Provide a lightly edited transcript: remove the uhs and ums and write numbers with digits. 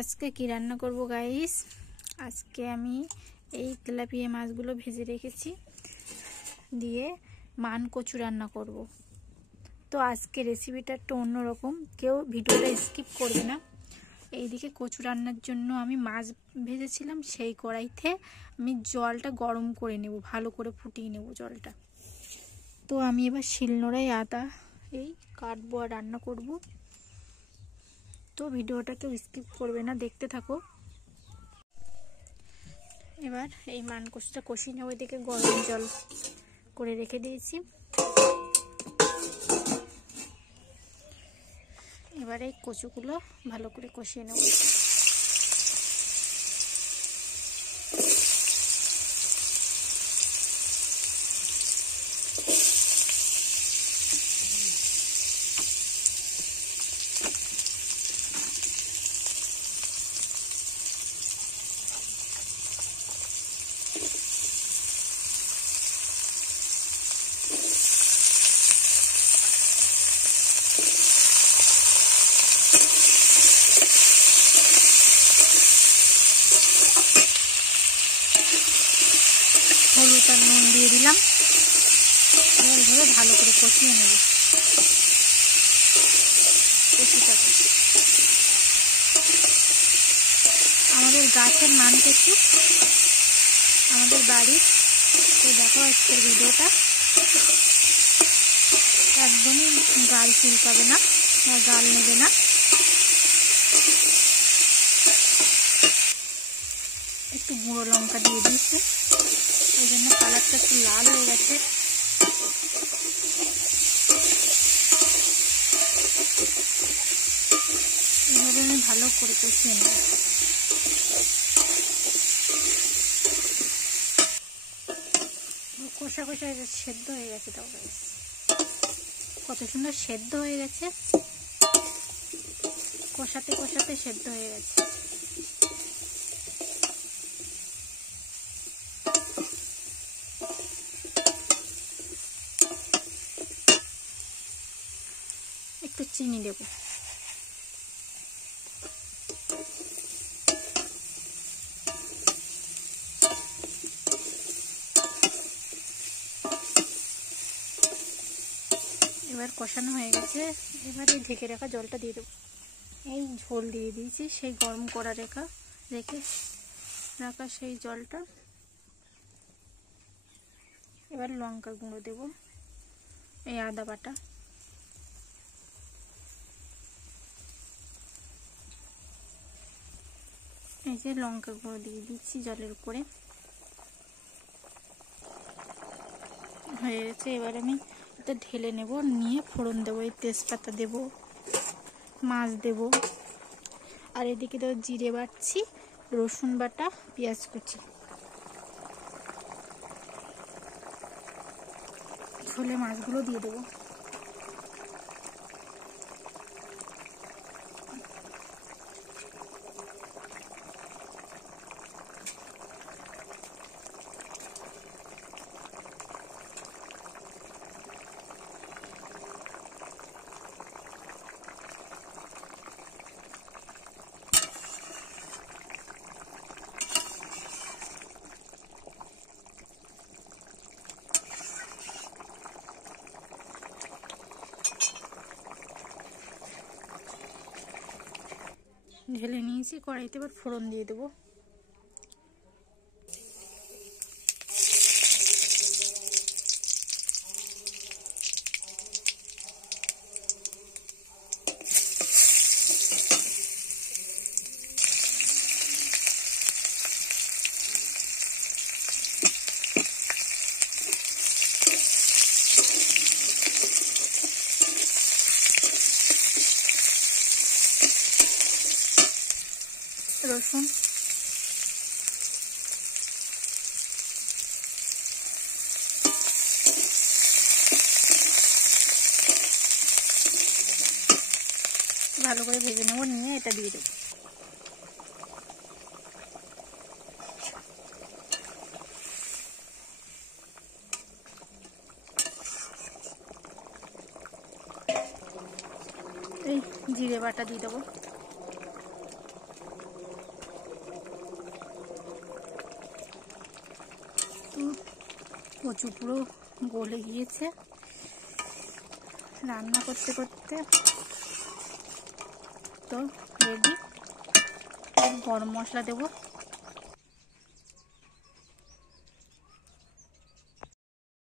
আজকে কি রান্না করব গাইস, আজকে আমি এই তেলাপিয়া মাছগুলো ভেজে রেখেছি দিয়ে মান কচু রান্না করব। তো আজকে রেসিপিটা একটু অন্যরকম, কেউ ভিডিওটা স্কিপ করবে না। এইদিকে কচু রান্নার জন্য আমি মাছ ভেজেছিলাম, সেই কড়াইতে আমি জলটা গরম করে নেব, ভালো করে ফুটিয়ে নেব জলটা। তো আমি এবার শিলনোড়ায় আদা এই কাটবো আর রান্না করব। তো ভিডিওটা কেউ স্কিপ করবে না, দেখতে থাকো। এবার এই মান কচুটা কষিয়ে নেব, এদিকে গরম জল করে রেখে দিয়েছি। এবার এই কচুগুলো ভালো করে কষিয়ে নেব। হলুদ আর নুন দিয়ে দিলাম, এইভাবে ভালো করে কষিয়ে নেব কচুটাকে। আমাদের গাছের মান কচু, আমাদের বাড়ির। তো দেখো আজকের ভিডিওটা একদমই গাল চুলকাবে না, গাল নেবে না। একটু গুঁড়ো লঙ্কা দিয়ে দিয়েছে, ওই জন্য কালারটা একটু লাল হয়ে গেছে। এভাবে আমি ভালো করে কষিয়ে নেব। কষা কষা সেদ্ধ হয়ে গেছে, তাও কত সুন্দর সেদ্ধ হয়ে গেছে, কষাতে কষাতে সেদ্ধ হয়ে গেছে। একটু চিনি দেব। এবার কষানো হয়ে গেছে, এবার এই ঢেকে রাখা জলটা দিয়ে দেবো। এই ঝোল দিয়ে দিয়েছি, সেই গরম করা রেখে রাখা সেই জলটা। এবার লঙ্কা গুঁড়ো দেব, এই আদা বাটা, এই যে লঙ্কা গুঁড়ো দিয়ে দিচ্ছি জলের উপরে। হয়ে গেছে, এবার আমি এটা ঢেলে নেব, নিয়ে ফোড়ন দেবো। এই তেজপাতা দেব, মাছ দেব, আর এদিকে তো জিরে বাটছি, রসুন বাটা, পেঁয়াজ কুচি। ঝোলে মাছগুলো দিয়ে দেবো। ঢেলে নিয়েছি কড়াইতে, এবার ফোড়ন দিয়ে দেবো। রসুন, ভালো করে ভেজে নেব, নিয়ে এটা দিয়ে দেবো। এই জিরে বাটা দিয়ে দেবো। তো কচু পুরো গলে গিয়েছে রান্না করতে করতে। তো রেডি। গরম মশলা দেবো।